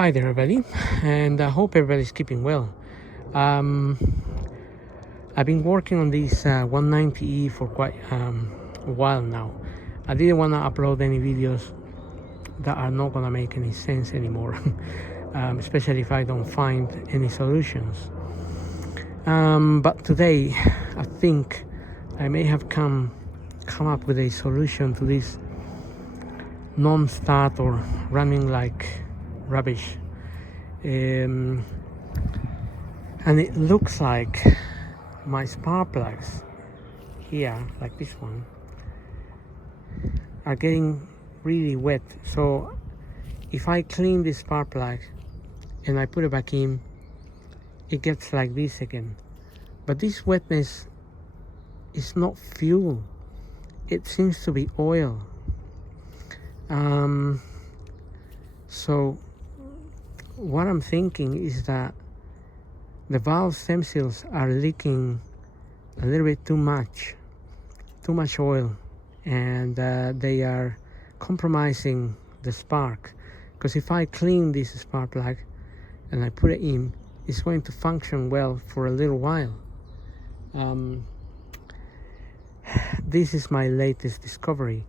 Hi there everybody, and I hope everybody's keeping well. I've been working on this 190E for quite a while now. I didn't want to upload any videos that are not going to make any sense anymore, especially if I don't find any solutions. But today I think I may have come up with a solution to this non-start or running like rubbish, and it looks like my spark plugs here, like this one, are getting really wet. So if I clean this spark plug and I put it back in, it gets like this again. But this wetness is not fuel, it seems to be oil. So what I'm thinking is that the valve stem seals are leaking a little bit too much oil, and they are compromising the spark. Because if I clean this spark plug and I put it in, it's going to function well for a little while. This is my latest discovery,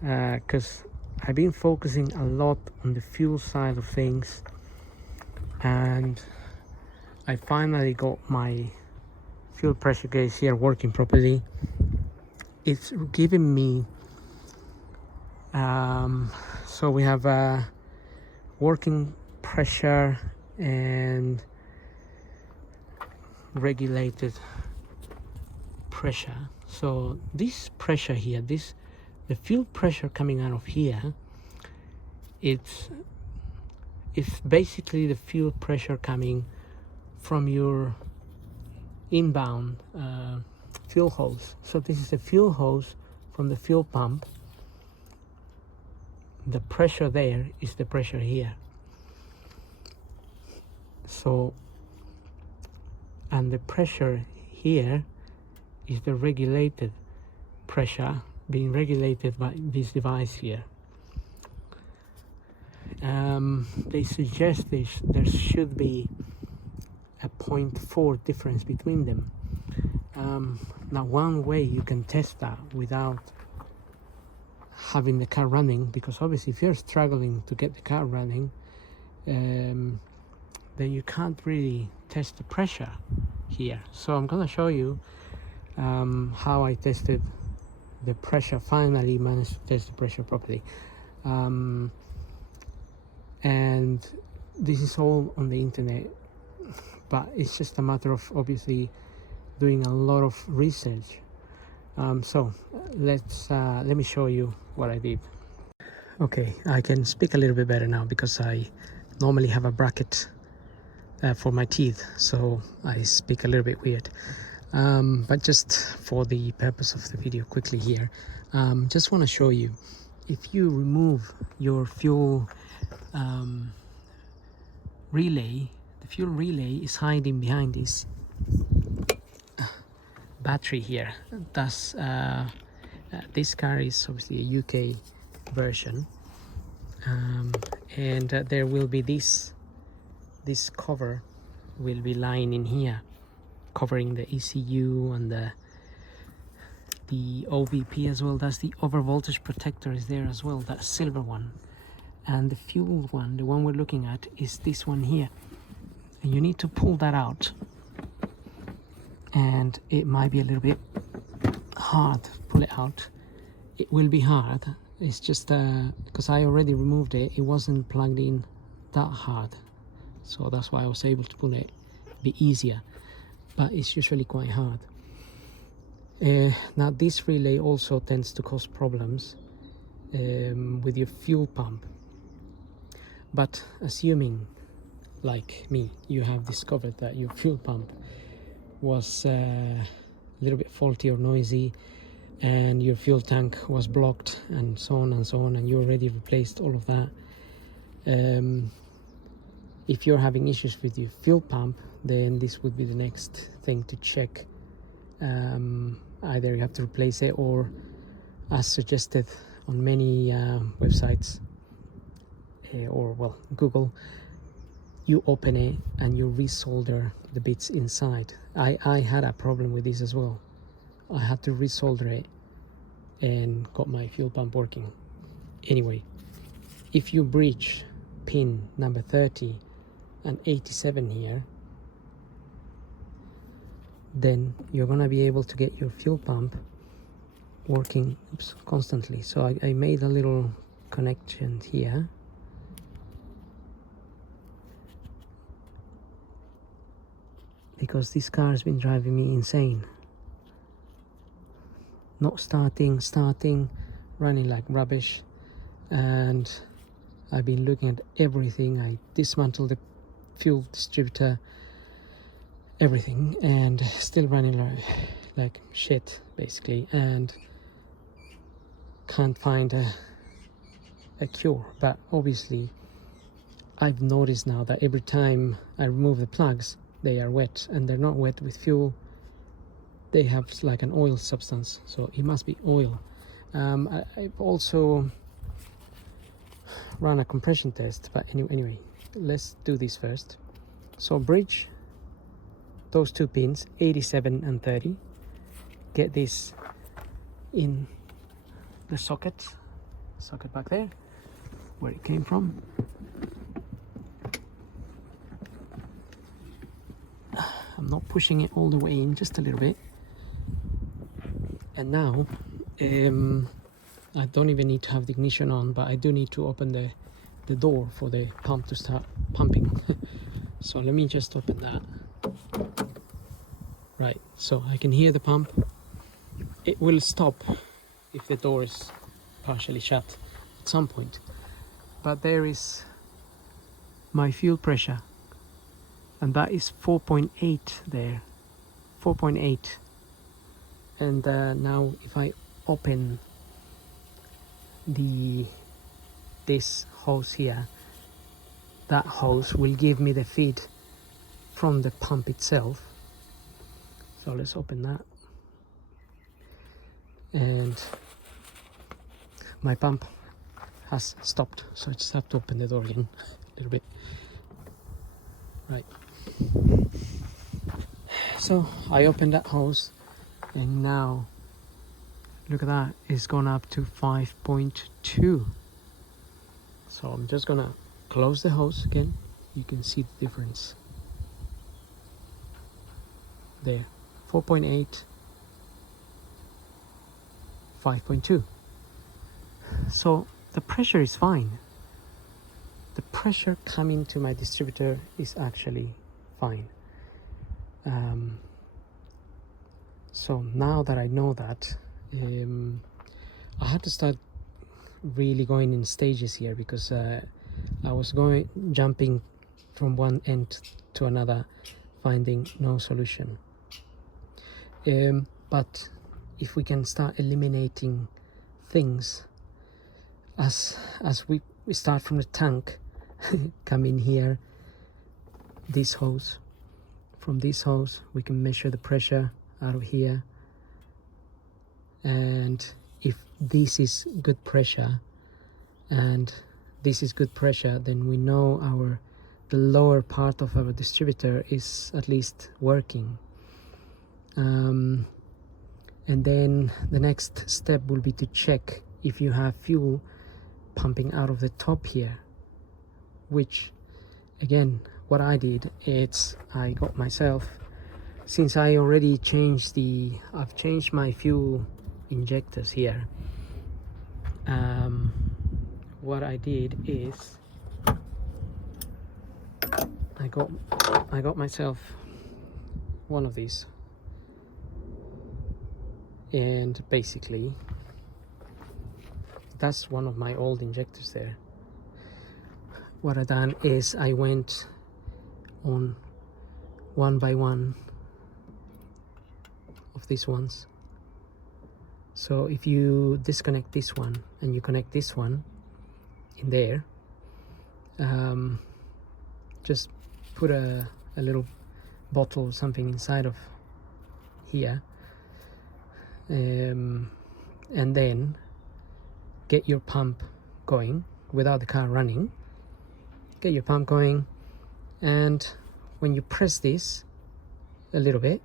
because I've been focusing a lot on the fuel side of things, and I finally got my fuel pressure gauge here working properly. It's giving me so we have working pressure and regulated pressure. So this pressure here, the fuel pressure coming out of here, it's basically the fuel pressure coming from your inbound fuel hose. So this is the fuel hose from the fuel pump. The pressure there is the pressure here. So, and the pressure here is the regulated pressure being regulated by this device here. They suggest there should be a 0.4 difference between them. Now, one way you can test that without having the car running, because obviously if you're struggling to get the car running, then you can't really test the pressure here. So I'm going to show you how I tested the pressure. Finally managed to test the pressure properly, and this is all on the internet, but it's just a matter of obviously doing a lot of research. So let me show you what I did. Okay, I can speak a little bit better now because I normally have a bracket for my teeth, so I speak a little bit weird. But just for the purpose of the video quickly here, just want to show you, if you remove your fuel relay, the fuel relay is hiding behind this battery here. That's this car is obviously a UK version, and there will be this cover will be lying in here, covering the ECU and the OVP as well. That's the over voltage protector is there as well, that silver one. And the fuel one, the one we're looking at, is this one here, and you need to pull that out, and it might be a little bit hard to pull it out. It will be hard, it's just because I already removed it, it wasn't plugged in that hard, so that's why I was able to pull it a bit easier, but it's usually quite hard. Now this relay also tends to cause problems with your fuel pump, but assuming, like me, you have discovered that your fuel pump was a little bit faulty or noisy, and your fuel tank was blocked, and so on and so on, and you already replaced all of that. If you're having issues with your fuel pump, then this would be the next thing to check. Either you have to replace it, or as suggested on many websites, or well, Google, you open it and you resolder the bits inside. I had a problem with this as well. I had to resolder it and got my fuel pump working. Anyway, if you breach pin number 30 and 87 here, then you're gonna be able to get your fuel pump working constantly. So I made a little connection here. Because this car has been driving me insane. Not starting, running like rubbish. And I've been looking at everything. I dismantled the fuel distributor, everything, and still running like shit basically, and can't find a cure. But obviously I've noticed now that every time I remove the plugs, they are wet, and they're not wet with fuel. They have like an oil substance, so it must be oil. I've also run a compression test, but anyway, let's do this first. So bridge those two pins, 87 and 30. Get this in the socket back there where it came from. I'm not pushing it all the way in, just a little bit. And now I don't even need to have the ignition on, but I do need to open the door for the pump to start pumping. So let me just open that. Right, so I can hear the pump. It will stop if the door is partially shut at some point. But there is my fuel pressure, and that is 4.8 there, 4.8. And now if I open this hose here, that hose will give me the feed from the pump itself. So let's open that, and my pump has stopped, so I just have to open the door again a little bit. Right, so I opened that hose, and now look at that, it's gone up to 5.2. So I'm just gonna close the hose again. You can see the difference there, 4.8, 5.2. So the pressure is fine. The pressure coming to my distributor is actually fine. So now that I know that, I had to start really going in stages here, because I was jumping from one end to another, finding no solution. But if we can start eliminating things as we start from the tank, come in here, this hose, from this hose we can measure the pressure out of here, and if this is good pressure and this is good pressure, then we know the lower part of our distributor is at least working. And then the next step will be to check if you have fuel pumping out of the top here, which again, what I did is I got myself, since I already changed I've changed my fuel injectors here. What I did is I got myself one of these, and basically that's one of my old injectors there. What I done is I went on one by one of these ones. So if you disconnect this one and you connect this one in there, just put a little bottle or something inside of here, and then get your pump going without the car running. Get your pump going, and when you press this a little bit,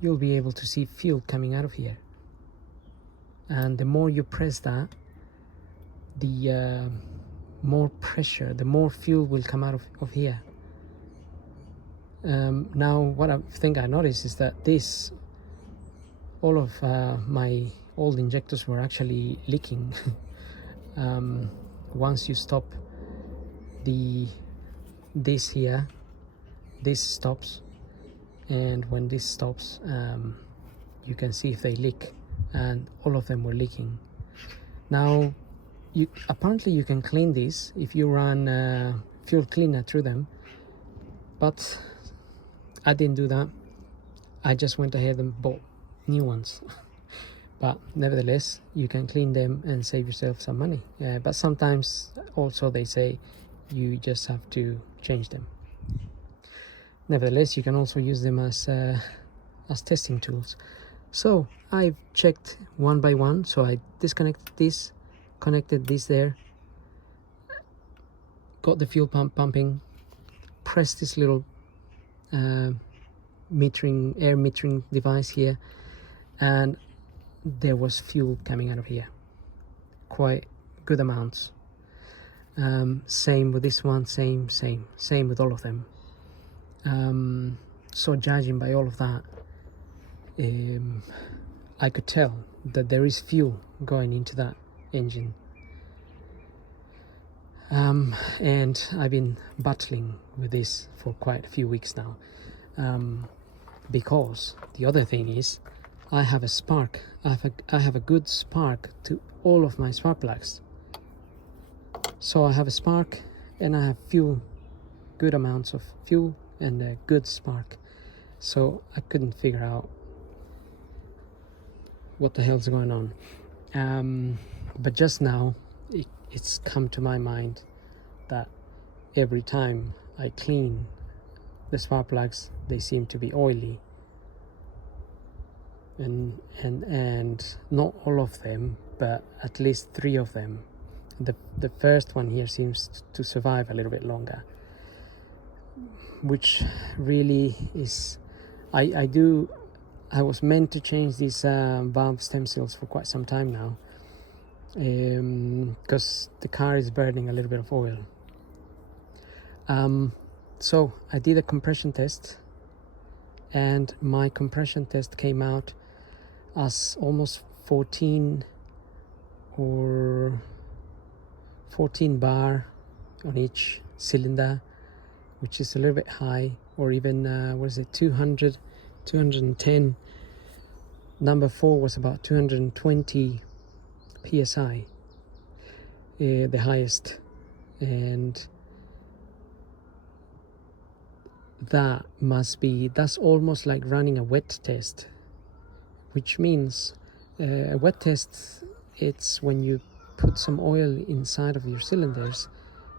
you'll be able to see fuel coming out of here. And the more you press that, the more pressure, the more fuel will come out of here. Now what I think I noticed is that all of my old injectors were actually leaking. Once you stop this here, this stops, and when this stops, you can see if they leak, and all of them were leaking. Now apparently you can clean this if you run fuel cleaner through them, but I didn't do that. I just went ahead and bought new ones. But nevertheless, you can clean them and save yourself some money. But sometimes also they say you just have to change them. Nevertheless, you can also use them as testing tools. So I've checked one by one. So I disconnected this, connected this there, got the fuel pump pumping, pressed this little air metering device here, and there was fuel coming out of here, quite good amounts. Same with this one, same with all of them. So judging by all of that, I could tell that there is fuel going into that engine. And I've been battling with this for quite a few weeks now, because the other thing is I have a spark. I have a good spark to all of my spark plugs. So I have a spark and I have good amounts of fuel and a good spark. So I couldn't figure out what the hell's going on. But just now it's come to my mind that every time I clean the spark plugs, they seem to be oily. And not all of them, but at least 3 of them. The first one here seems to survive a little bit longer, which really is, I was meant to change these valve stem seals for quite some time now, because the car is burning a little bit of oil. So I did a compression test, and my compression test came out as almost 14 bar on each cylinder, which is a little bit high, or even 210. Number 4 was about 220 psi, the highest, and that's almost like running a wet test, which means a wet test, it's when you put some oil inside of your cylinders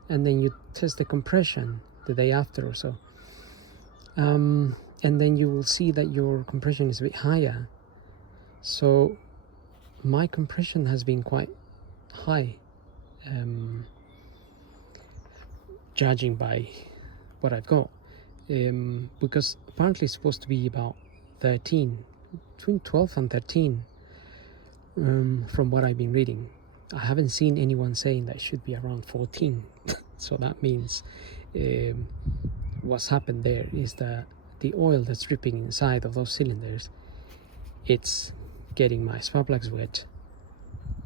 and then you test the compression the day after or so, and then you will see that your compression is a bit higher. So my compression has been quite high, judging by what I've got, because apparently it's supposed to be about 13, between 12 and 13, from what I've been reading. I haven't seen anyone saying that it should be around 14. So that means what's happened there is that the oil that's dripping inside of those cylinders, it's getting my spark plugs wet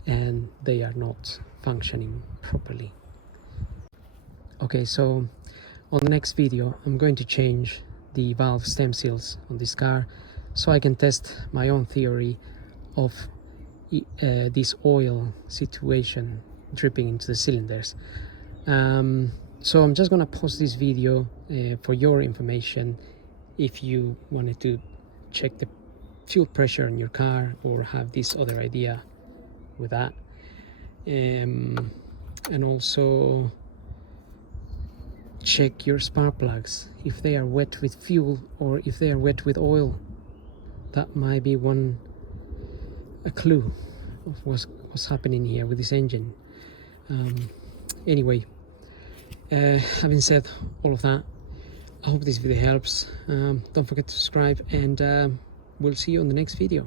and they are not functioning properly. Okay, so on the next video I'm going to change the valve stem seals on this car so I can test my own theory of this oil situation dripping into the cylinders. So I'm just gonna post this video for your information if you wanted to check the fuel pressure in your car or have this other idea with that, and also check your spark plugs if they are wet with fuel or if they are wet with oil. That might be a clue of what's happening here with this engine. Anyway, Having said all of that, I hope this video helps. Don't forget to subscribe, and we'll see you on the next video.